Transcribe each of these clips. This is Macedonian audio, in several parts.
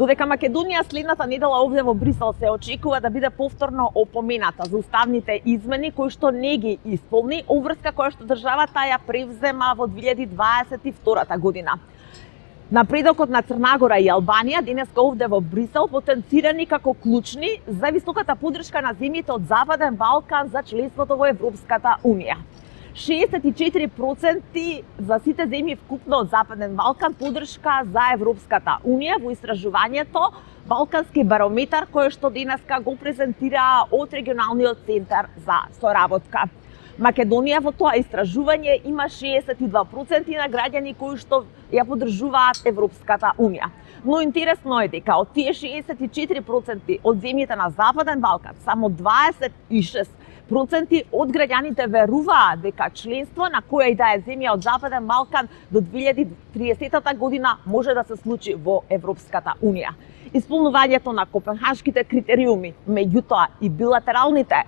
Додека Македонија следната недела овде во Брисел се очекува да биде повторно опомената за уставните измени кои што не ги исполни, обврска која што државата ја превзема во 2022 година. Напредокот на Црна Гора и Албанија денеска овде во Брисел потенцирани како клучни за високата поддршка на земјите од Западен Балкан за членството во Европската Унија. 64% за сите земји вкупно од Западен Балкан поддршка за Европската Унија во истражувањето Балкански барометар кој што денеска го презентира од регионалниот центар за соработка. Македонија во тоа истражување има 62% на граѓани кои што ја поддржуваат Европската Унија. Но интересно е дека од тие 64% од земјите на Западен Балкан, само 26% од граѓаните веруваат дека членство на која и да е земја од Западен Балкан до 2030 година може да се случи во Европската Унија. Исполнувањето на копенхашките критериуми, меѓутоа и билатералните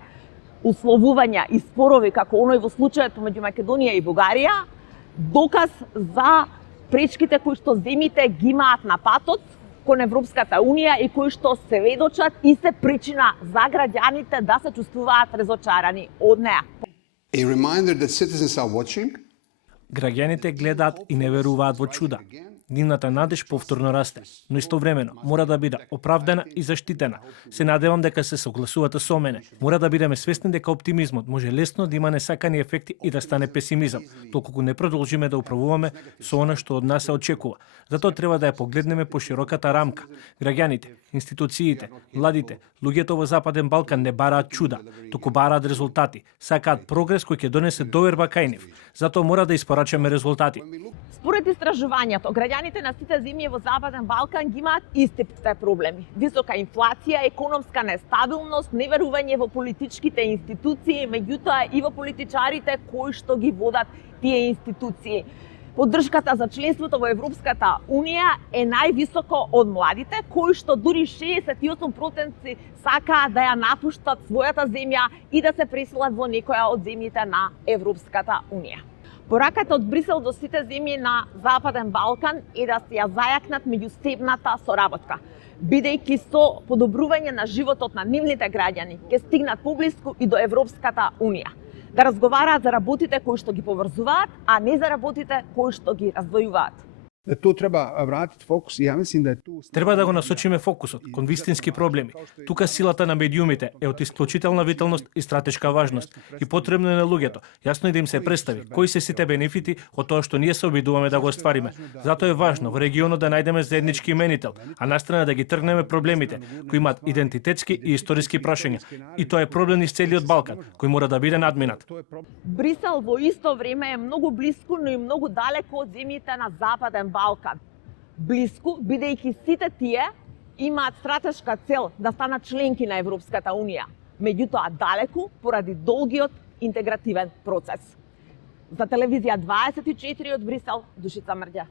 условувања и спорови како оној во случајот меѓу Македонија и Бугарија, доказ за пречките кои што земјите ги имаат на патот кон Европската Унија и кои што се ведочат и се причина за граѓаните да се чувствуваат разочарани од неа. A reminder that citizens are watching. Граѓаните гледаат и не веруваат во чуда. Нивната надеж повторно расте, но истовремено мора да биде оправдана и заштитена. Се надевам дека се согласувате со мене. Мора да бидеме свесни дека оптимизмот може лесно да има несакани ефекти и да стане песимизам, доколку не продолжиме да управуваме со она што од нас се очекува. Затоа треба да ја погледнеме по широката рамка. Граѓаните, институциите, владите, луѓето во Западен Балкан не бараат чуда, туку бараат резултати. Сакаат прогрес кој ќе донесе доверба кај нив. Затоа мора да испорачаме резултати. Според истражувањето, граѓаните на сите земји во Западен Балкан ги имаат истите проблеми. Висока инфлација, економска нестабилност, неверување во политичките институции, меѓутоа и во политичарите кои што ги водат тие институции. Поддршката за членството во Европската Унија е највисоко од младите, кои што дури 68% сакаат да ја напуштат својата земја и да се преселат во некоја од земјите на Европската Унија. Пораката од Брисел до сите земји на Западен Балкан е да се ја зајакнат меѓусебната соработка. Бидејќи со подобрување на животот на нивните граѓани, ќе стигнат поблиску и до Европската Унија. Да разговараат за работите кои што ги поврзуваат, а не за работите кои што ги раздвојуваат. Tu treba vratiti fokus i ja mislim da je tu... Треба да го насочиме фокусот кон вистински проблеми. Тука силата на медиумите е од исклучителна виталност и стратешка важност и потребно е на луѓето јасно и да им се представи кои се сите бенефити од тоа што ние се обидуваме да го оствариме. Затоа е важно во регионот да најдеме заеднички именител, а настрана да ги тргнеме проблемите кои имаат идентитетски и историски прашања. И тоа е проблем низ целиот Балкан кој мора да биде надминат. Брисел во исто време е многу блиску, но и многу далеку од земјите на Западен Балкан. Блиску, бидејќи сите тие имаат стратешка цел да станат членки на Европската Унија, меѓутоа далеку поради долгиот интегративен процес. За телевизија 24 од Брисел, Душица Мрѓа.